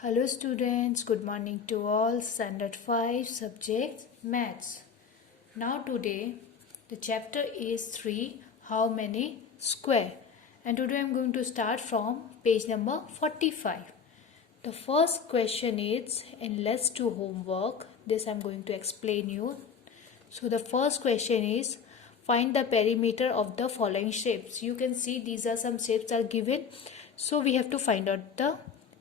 Hello students, good morning to all. Standard 5 subjects Maths. Now today the chapter is 3 How many square, and today I am going to start from page number 45. The first question is in Let's Do Homework. This I am going to explain you. So the first question is find the perimeter of the following shapes. You can see these are some shapes are given. So we have to find out the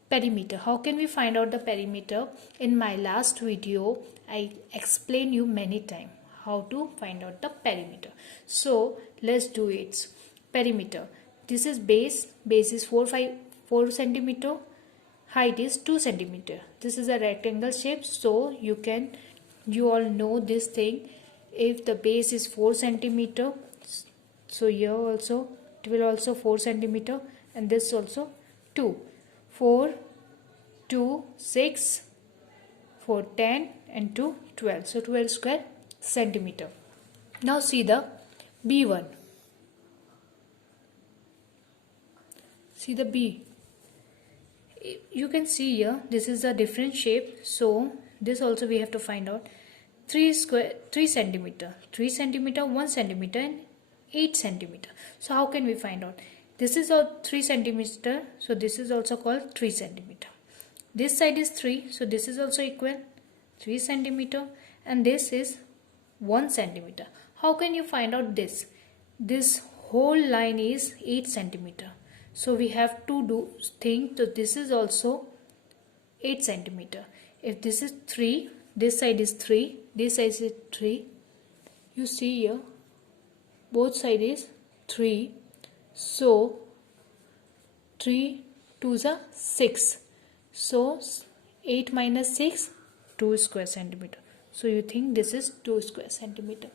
perimeter. How can we find out the perimeter? In my last video I explained you many times how to find out the perimeter. So let's do it. Perimeter. This is base is 4 centimeter. Height is 2 centimeter. This is a rectangle shape, so you all know this thing. If the base is 4 centimeter, so here also it will also 4 centimeter, and this also 2. 4, 2, 6, 4, 10, and 2, 12. So 12 square centimeter. Now see the B1. See the B. You can see here this is a different shape, so this also we have to find out. 3 centimeter, 3 centimeter, 1 centimeter, and 8 centimeter. So how can we find out? This is all 3 centimeter, so this is also called 3 centimeter. This side is 3, so this is also equal 3 centimeter, and this is 1 centimeter. How can you find out this? This whole line is 8 centimeter. So we have to think that this is also 8 centimeter. If this is 3, this side is 3, this side is 3. You see here, both side is 3. So 3 2s are 6. So 8 minus 6, 2 square centimeter. So you think this is 2 square centimeter.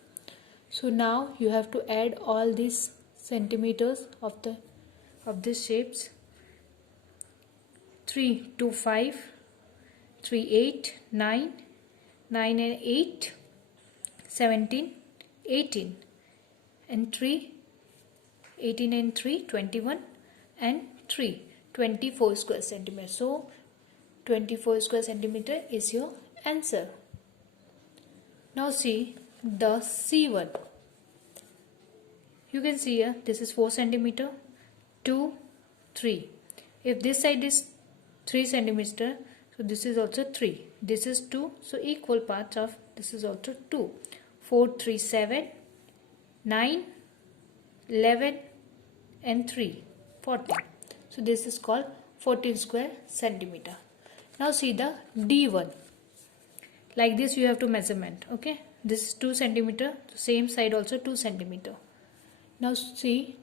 So now you have to add all these centimeters of these shapes. 3 2 5, 3 8 9, 9 and 8 17, 18, and 3 18 and 3 21, and 3 24 square centimeter. So 24 square centimeter is your answer. Now see the C1. You can see here this is 4 centimeter, 2, 3. If this side is 3 centimeter, so this is also 3. This is 2, so equal parts of this is also 2. 4, 3, 7, 9, 11, and 3, 14. So this is called 14 square centimeter. Now see the D1. Like this you have to measurement. Okay, this is 2 centimeter. So same side also 2 centimeter. Now see,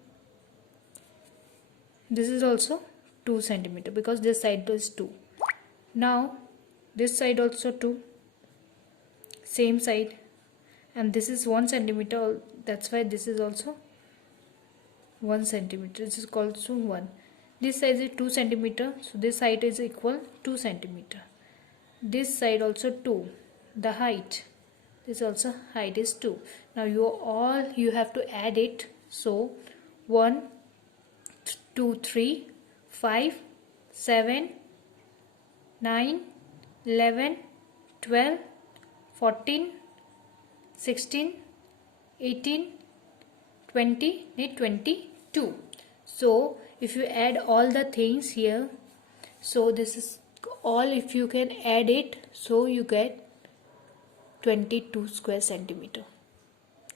this is also 2 centimeter because this side is 2. Now this side also 2, same side, and this is 1 centimeter. That's why this is also 1 centimeter. This is called also 1. This side is 2 centimeter, so this side is equal 2 centimeter. This side also 2. The height, this also height is 2. Now you have to add it. So 1 2 3 5 7 9 11 12 14 16 18 20 22. So if you add all the things here, so this is all, if you can add it, so you get 22 square centimeter.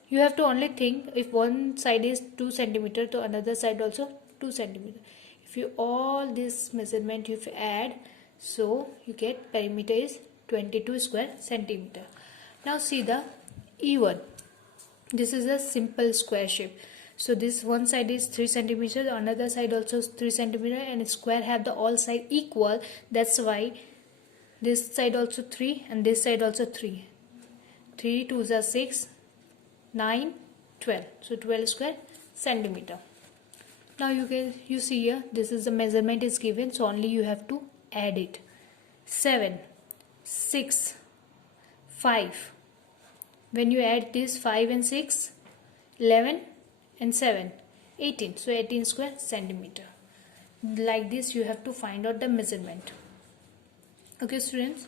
You have to only think, if one side is 2 centimeter, to another side also 2 centimeter. If you all this measurement you add, so you get perimeter is 22 square centimeter. Now see the E1. This is a simple square shape. So this one side is 3 centimeter, the another side also 3 centimeter, and square have the all side equal. That's why this side also 3 and this side also 3. 3 2s are 6, 9, 12. So 12 square centimeter. Now you see here, this is the measurement is given, so only you have to add it. 7, 6, 5. When you add this 5 and 6, 11 and 7, 18. So 18 square centimeter. Like this you have to find out the measurement. Okay students,